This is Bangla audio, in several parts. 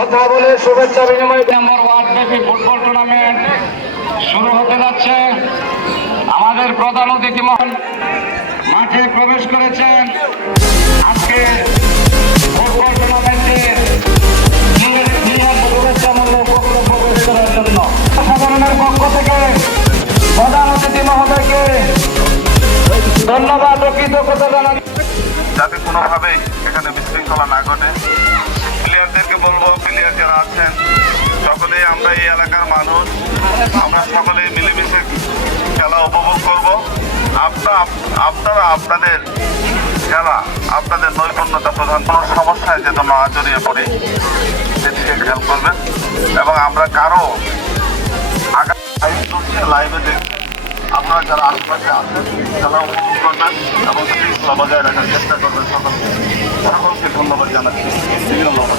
কথা বলে শুভেচ্ছা বিনিময় নম্বর ওয়ার্ড ব্যাপী ফুটবল টুর্নামেন্ট শুরু হতে যাচ্ছে। আমাদের প্রধান অতিথি মহল মাঠে প্রবেশ করেছেন। আজকে ফুটবল টুর্নামেন্টের সাধারণের পক্ষ থেকে প্রধান অতিথি মহোদয়কে ধন্যবাদ ও কৃতজ্ঞতা জানাচ্ছি। যাতে কোনোভাবেই এখানে বিশৃঙ্খলা না ঘটে। প্লেয়ারদেরকে বলব, প্লেয়ার যারা আছেন, সকলেই আমরা এই এলাকার মানুষ। আমরা সকলেই মিলেমিশে খেলা উপভোগ করব। আপনার, আপনারা, আপনাদের খেলা, আপনাদের নৈপুণ্যতা প্রধান। কোনো সমস্যায় যেন না জড়িয়ে পড়ি, সেদিকে খেয়াল করবেন। এবং আমরা কারও আগামী লাইভ চলছে লাইভে দেখ আপনারা যারা আশেপাশে আছেন, খেলা উপভোগ করবেন এবং বজায় রাখার চেষ্টা করবেন সকলকে। সকলকে ধন্যবাদ জানাচ্ছি বিভিন্ন ধন্যবাদ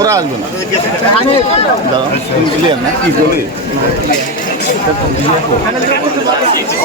ওরা আসবে না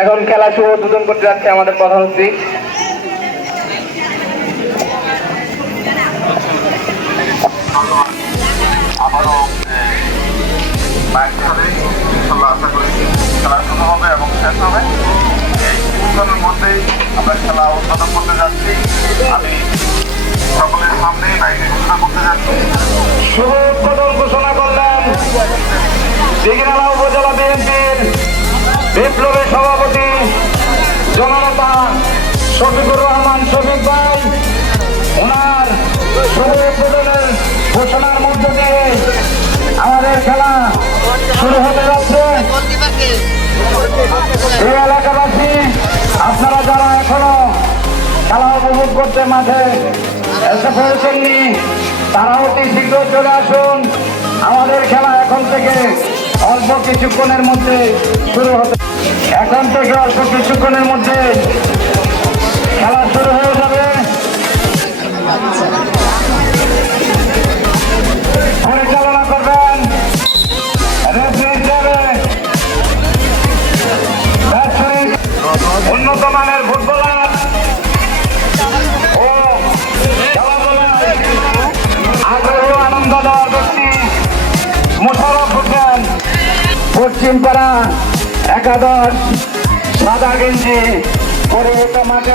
এখন খেলা শুভ উদ্বোধন করতে যাচ্ছে আমাদের প্রধান অতিথি। আশা করি খেলা শুরু হবে এবং শেষ হবে। এই কিছুক্ষণের মধ্যেই আমরা খেলা উদ্বোধন করতে যাচ্ছি। আমি সকলের সামনেই বাইকে ঘোষণা করতে যাচ্ছি। শুভ উদ্বোধন ঘোষণা করলাম দিঘিনালা উপজেলা বিএনপির বিপ্লবী সভাপতি জননেতা শফিকুর রহমান শফিক ভাই। ওনার শুভ এই এলাকাবাসী, আপনারা যারা এখনও খেলা উপভোগ করতে মাঠে এসে পৌঁছেননি তারা অতি শীঘ্র চলে আসুন। আমাদের খেলা এখন থেকে অল্প কিছুক্ষণের মধ্যে শুরু হতে এখন থেকে অল্প কিছুক্ষণের মধ্যে খেলা শুরু হয়ে যাবে। পশ্চিমপাড়া একাদশ সাদা গেঞ্জি পরে মাঠে